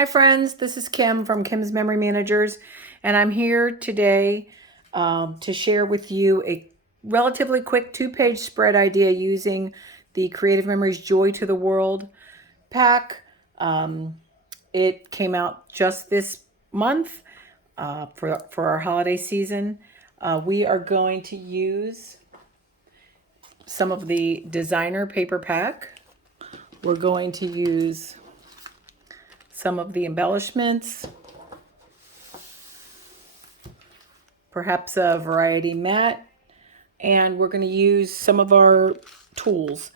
Hi friends, this is Kim from Kim's Memory Managers, and I'm here today to share with you a relatively quick 2-page spread idea using the Creative Memories Joy to the World pack. It came out just this month for our holiday season. We are going to use some of the designer paper pack. We're going to use some of the embellishments, perhaps a variety mat, and we're going to use some of our tools.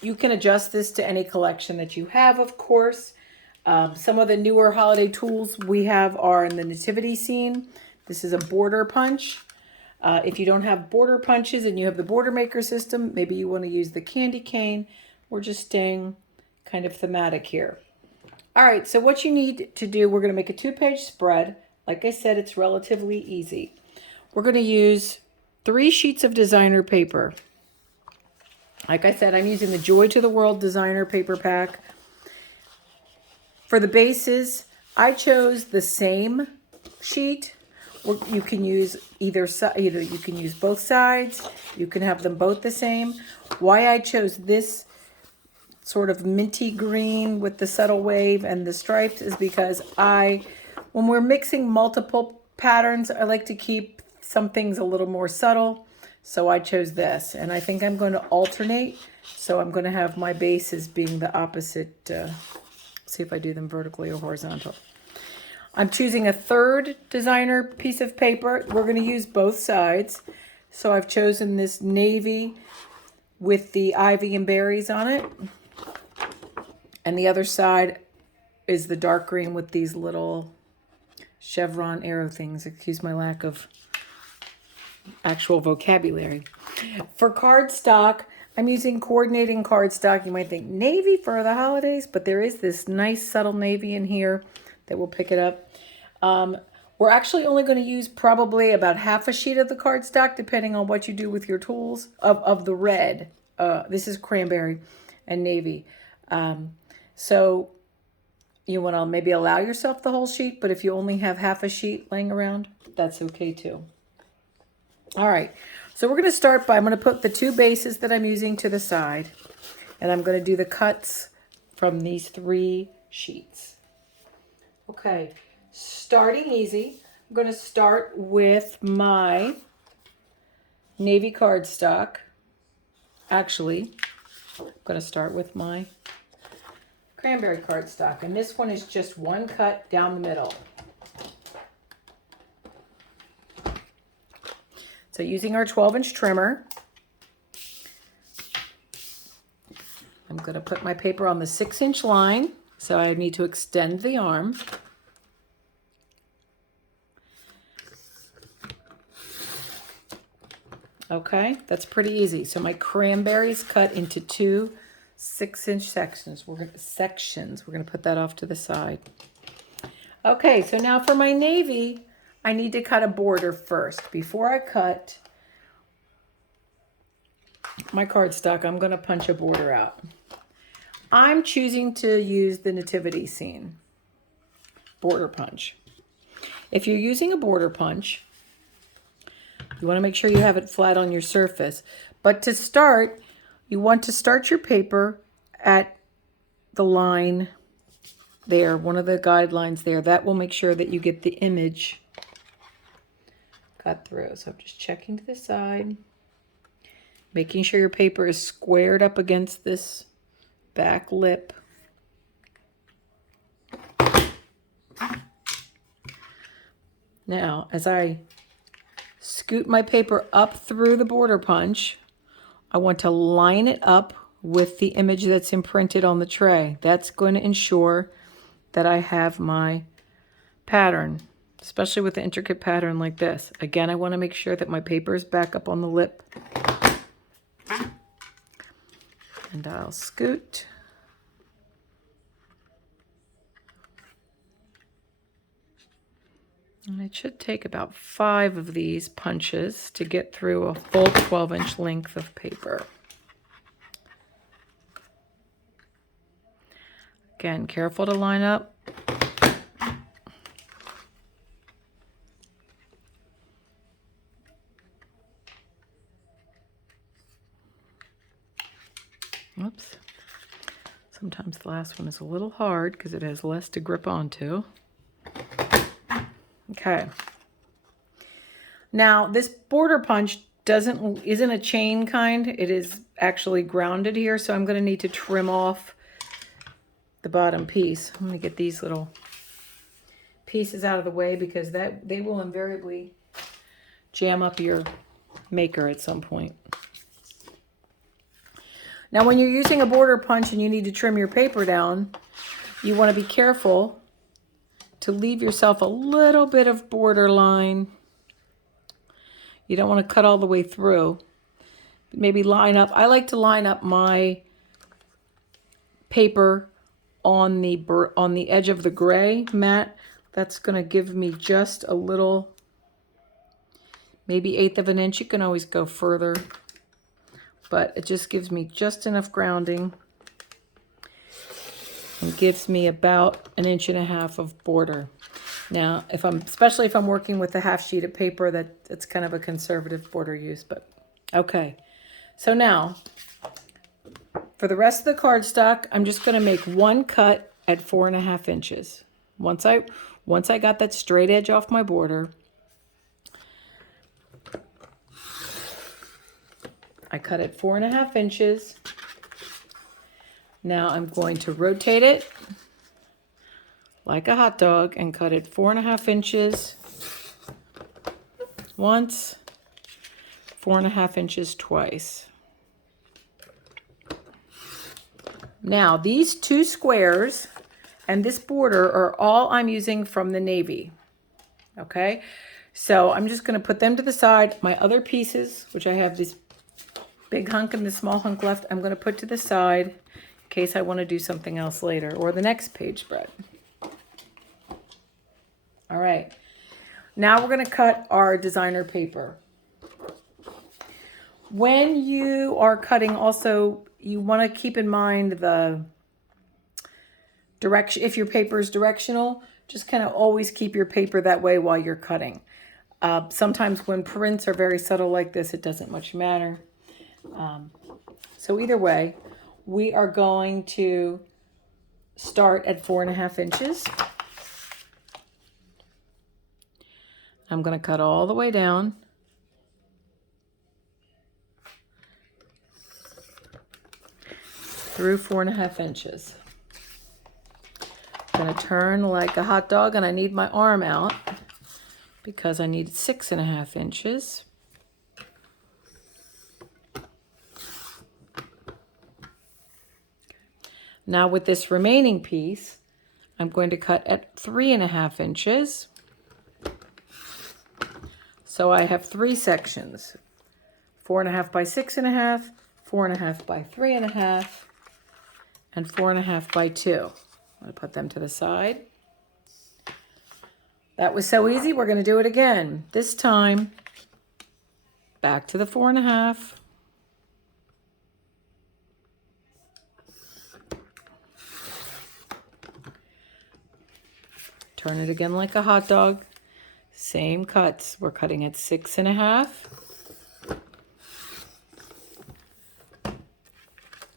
You can adjust this to any collection that you have, of course. Some of the newer holiday tools we have are in the nativity scene. This is a border punch. If you don't have border punches and you have the border maker system, maybe you want to use the candy cane. We're just staying kind of thematic here. All right, so what you need to do, we're going to make a 2-page spread. Like I said, it's relatively easy. We're going to use 3 sheets of designer paper. Like I said, I'm using the Joy to the World designer paper pack. For the bases, I chose the same sheet. You can use either you can use both sides. You can have them both the same. Why I chose this sort of minty green with the subtle wave and the stripes is because when we're mixing multiple patterns, I like to keep some things a little more subtle. So I chose this, and I think I'm going to alternate. So I'm going to have my bases being the opposite. See if I do them vertically or horizontal. I'm choosing a 3rd designer piece of paper. We're going to use both sides. So I've chosen this navy with the ivy and berries on it. And the other side is the dark green with these little chevron arrow things. Excuse my lack of actual vocabulary. For cardstock, I'm using coordinating cardstock. You might think navy for the holidays, but there is this nice subtle navy in here that will pick it up. We're actually only going to use probably about half a sheet of the cardstock, depending on what you do with your tools, of the red. This is cranberry and navy. So you want to maybe allow yourself the whole sheet, but if you only have half a sheet laying around, that's okay too. All right, so we're going to start by, I'm going to put the 2 bases that I'm using to the side, and I'm going to do the cuts from these 3 sheets. Okay, starting easy, I'm going to start with my navy cardstock. Actually, I'm going to start with my cranberry cardstock, and this one is just 1 cut down the middle. So using our 12-inch trimmer, I'm going to put my paper on the 6-inch line, so I need to extend the arm. Okay, that's pretty easy. So my cranberries cut into 2 6-inch sections. We're going to put that off to the side. Okay, so now for my navy, I need to cut a border first. Before I cut my cardstock, I'm going to punch a border out. I'm choosing to use the nativity scene border punch. If you're using a border punch, you want to make sure you have it flat on your surface. But to start, you want to start your paper at the line there, one of the guidelines there. That will make sure that you get the image cut through. So I'm just checking to the side, making sure your paper is squared up against this back lip. Now, as I scoot my paper up through the border punch, I want to line it up with the image that's imprinted on the tray. That's going to ensure that I have my pattern, especially with an intricate pattern like this. Again, I want to make sure that my paper is back up on the lip. And I'll scoot. And it should take about 5 of these punches to get through a full 12-inch length of paper. Again, careful to line up. Oops. Sometimes the last one is a little hard because it has less to grip onto. Okay. Now this border punch isn't a chain kind. It is actually grounded here, so I'm going to need to trim off the bottom piece. I'm going to get these little pieces out of the way because they will invariably jam up your maker at some point. Now when you're using a border punch and you need to trim your paper down, you want to be careful to leave yourself a little bit of border line. You don't want to cut all the way through. Maybe line up. I like to line up my paper on the edge of the gray mat. That's going to give me just a little, maybe 1/8 of an inch. You can always go further, but it just gives me just enough grounding and gives me about 1.5 inches of border. Now, especially if I'm working with a half sheet of paper, it's kind of a conservative border use, but okay. So now, for the rest of the cardstock, I'm just going to make one cut at 4.5 inches. Once I got that straight edge off my border, I cut it 4.5 inches. Now I'm going to rotate it like a hot dog and cut it 4.5 inches once, 4.5 inches twice. Now these 2 squares and this border are all I'm using from the navy. Okay, so I'm just going to put them to the side. My other pieces, which I have this big hunk and this small hunk left, I'm going to put to the side in case I want to do something else later or the next page spread. All right, now we're going to cut our designer paper. When you are cutting also, you want to keep in mind the direction. If your paper is directional, just kind of always keep your paper that way while you're cutting. Sometimes when prints are very subtle like this, it doesn't much matter. So either way, we are going to start at 4.5 inches. I'm going to cut all the way down. Through 4.5 inches. I'm going to turn like a hot dog and I need my arm out because I need 6.5 inches. Now with this remaining piece, I'm going to cut at 3.5 inches. So I have 3 sections, 4.5 by 6.5, 4.5 by 3.5, and 4.5 by 2. I'm going to put them to the side. That was so easy. We're going to do it again. This time, back to the 4.5. Turn it again like a hot dog. Same cuts. We're cutting at 6.5.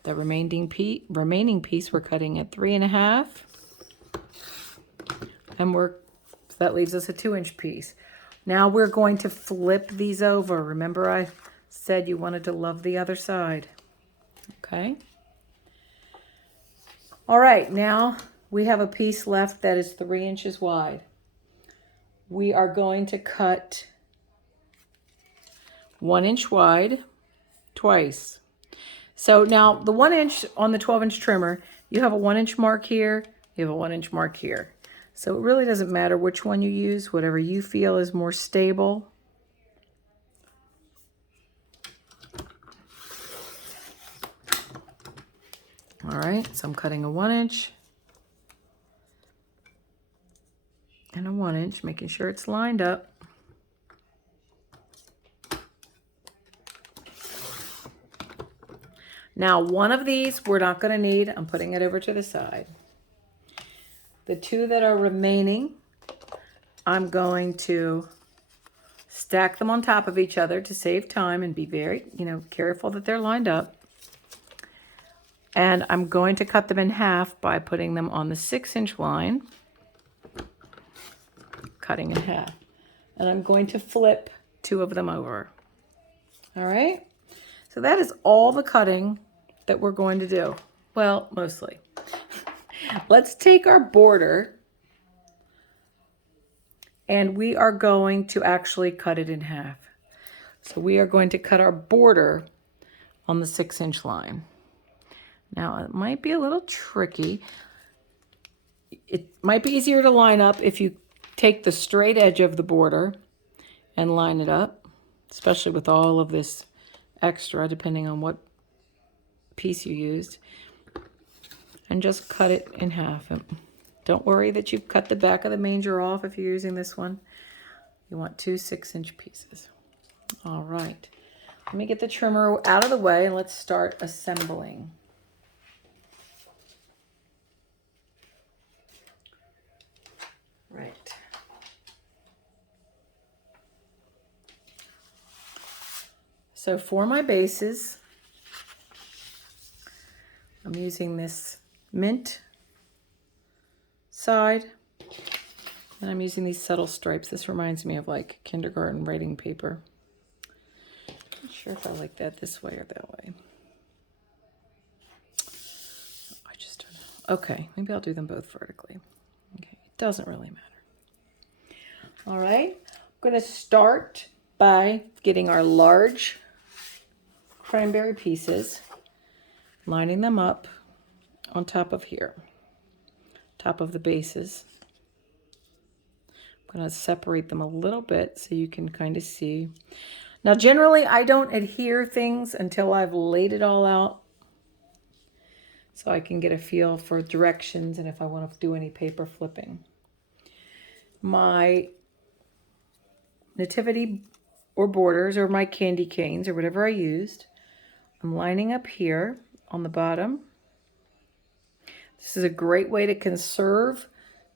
The remaining piece we're cutting at 3.5. And that leaves us a 2-inch piece. Now we're going to flip these over. Remember I said you wanted to love the other side. Okay. All right, now we have a piece left that is 3 inches wide. We are going to cut 1 inch wide twice. So now the 1 inch on the 12-inch trimmer, you have a 1 inch mark here, you have a 1 inch mark here. So it really doesn't matter which one you use, whatever you feel is more stable. All right, so I'm cutting a 1 inch and a 1 inch, making sure it's lined up. Now, one of these we're not going to need. I'm putting it over to the side. the two that are remaining, I'm going to stack them on top of each other to save time and be very, careful that they're lined up. And I'm going to cut them in half by putting them on the 6-inch line, cutting in half. And I'm going to flip 2 of them over. All right? So that is all the cutting that we're going to do. Well, mostly. Let's take our border and we are going to actually cut it in half. So we are going to cut our border on the 6-inch line. Now, it might be a little tricky. It might be easier to line up if you take the straight edge of the border and line it up, especially with all of this extra, depending on what piece you used, and just cut it in half. And don't worry that you've cut the back of the manger off if you're using this one. You want 2 6-inch pieces. All right. Let me get the trimmer out of the way and let's start assembling. Right. So for my bases, I'm using this mint side, and I'm using these subtle stripes. This reminds me of like kindergarten writing paper. Not sure if I like that this way or that way. I just don't know. Okay, maybe I'll do them both vertically. Okay, it doesn't really matter. All right, I'm going to start by getting our large cranberry pieces, lining them up on top of here, top of the bases. I'm going to separate them a little bit so you can kind of see. Now, generally, I don't adhere things until I've laid it all out, so I can get a feel for directions and if I want to do any paper flipping. My nativity or borders or my candy canes or whatever I used, I'm lining up here on the bottom. This is a great way to conserve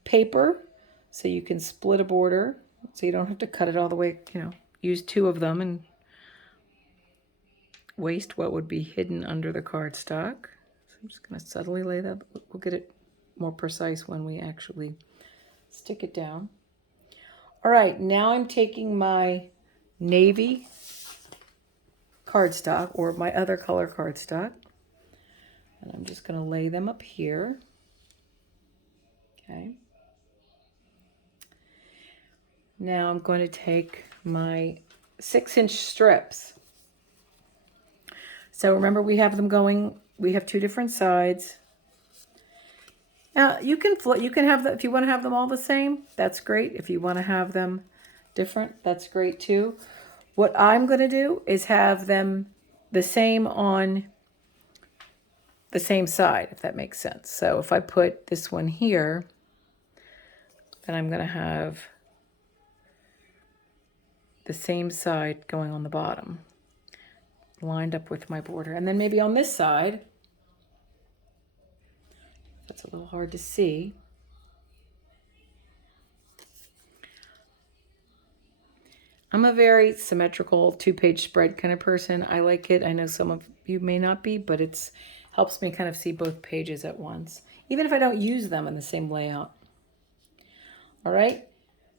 paper, so you can split a border so you don't have to cut it all the way, use 2 of them and waste what would be hidden under the cardstock. So I'm just going to subtly lay that. We'll get it more precise when we actually stick it down. All right, now I'm taking my navy cardstock or my other color cardstock, and I'm just going to lay them up here. Okay. Now I'm going to take my 6-inch strips. So remember, we have them going, we have 2 different sides. You can have if you want to have them all the same, that's great. If you want to have them different, that's great too. What I'm going to do is have them the same on the same side, if that makes sense. So if I put this one here, then I'm going to have the same side going on the bottom, lined up with my border. And then maybe on this side, that's a little hard to see. I'm a very symmetrical 2-page spread kind of person. I like it. I know some of you may not be, but it helps me kind of see both pages at once, even if I don't use them in the same layout. All right,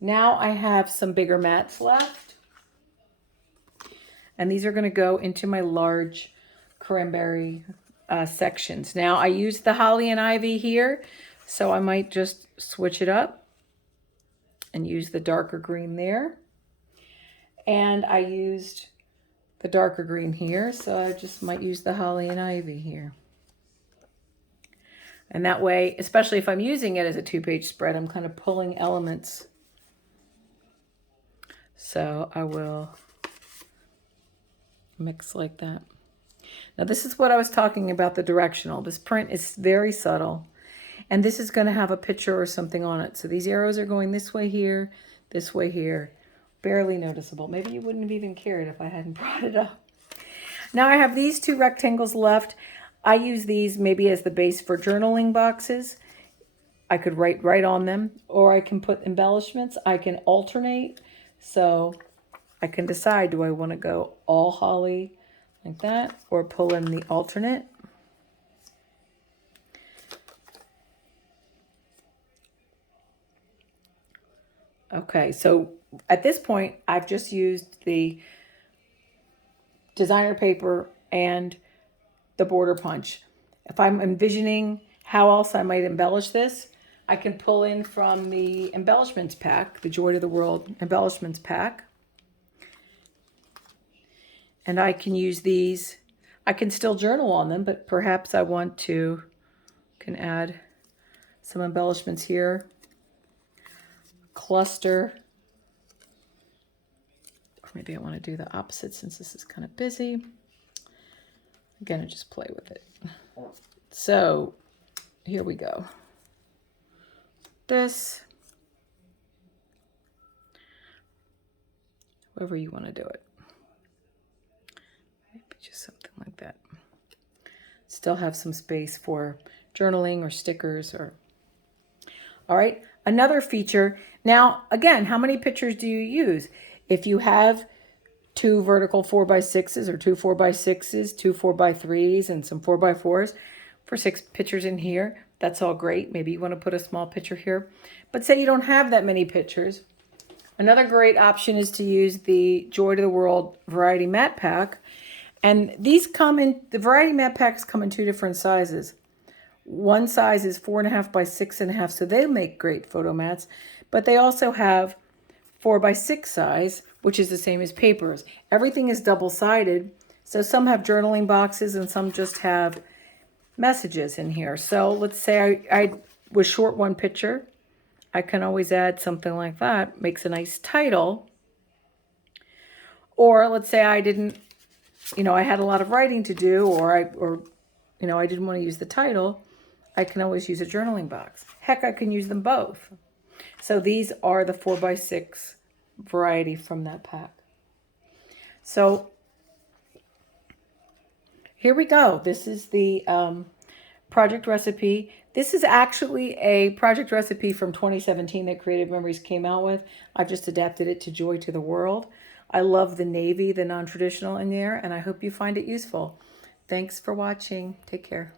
now I have some bigger mats left, and these are going to go into my large cranberry sections. Now I used the holly and ivy here, so I might just switch it up and use the darker green there. And I used the darker green here, so I just might use the holly and ivy here. And that way, especially if I'm using it as a 2-page spread, I'm kind of pulling elements. So I will mix like that. Now this is what I was talking about, the directional. This print is very subtle, and this is going to have a picture or something on it. So these arrows are going this way here, barely noticeable. Maybe you wouldn't have even cared if I hadn't brought it up. Now I have these 2 rectangles left. I use these maybe as the base for journaling boxes. I could write right on them, or I can put embellishments. I can alternate. So I can decide, do I want to go all holly like that, or pull in the alternate? Okay, so at this point, I've just used the designer paper and the border punch. If I'm envisioning how else I might embellish this, I can pull in from the embellishments pack, the Joy to the World embellishments pack. And I can use these. I can still journal on them, but perhaps I want to, can add some embellishments here. Cluster. Or maybe I want to do the opposite since this is kind of busy. Again, I just play with it. So here we go. This, however you want to do it. Maybe just something like that. Still have some space for journaling or stickers or. All right, another feature. Now, again, how many pictures do you use? If you have 2 vertical 4x6s or 2 4x6s, 2 4x3s, and some 4x4s for 6 pictures in here, that's all great. Maybe you want to put a small picture here. But say you don't have that many pictures. Another great option is to use the Joy to the World Variety Matte Pack. And these come in, the Variety Matte Packs come in 2 different sizes. One size is 4.5 by 6.5, so they make great photo mats. But they also have 4x6 size, which is the same as papers. Everything is double-sided, so some have journaling boxes and some just have messages in here. So let's say I was short one picture. I can always add something like that. Makes a nice title. Or let's say I didn't, I had a lot of writing to do, or I didn't want to use the title. I can always use a journaling box. Heck, I can use them both. So these are the 4x6 variety from that pack. So here we go. This is the project recipe. This is actually a project recipe from 2017 that Creative Memories came out with. I've just adapted it to Joy to the World. I love the navy, the non-traditional in there, and I hope you find it useful. Thanks for watching. Take care.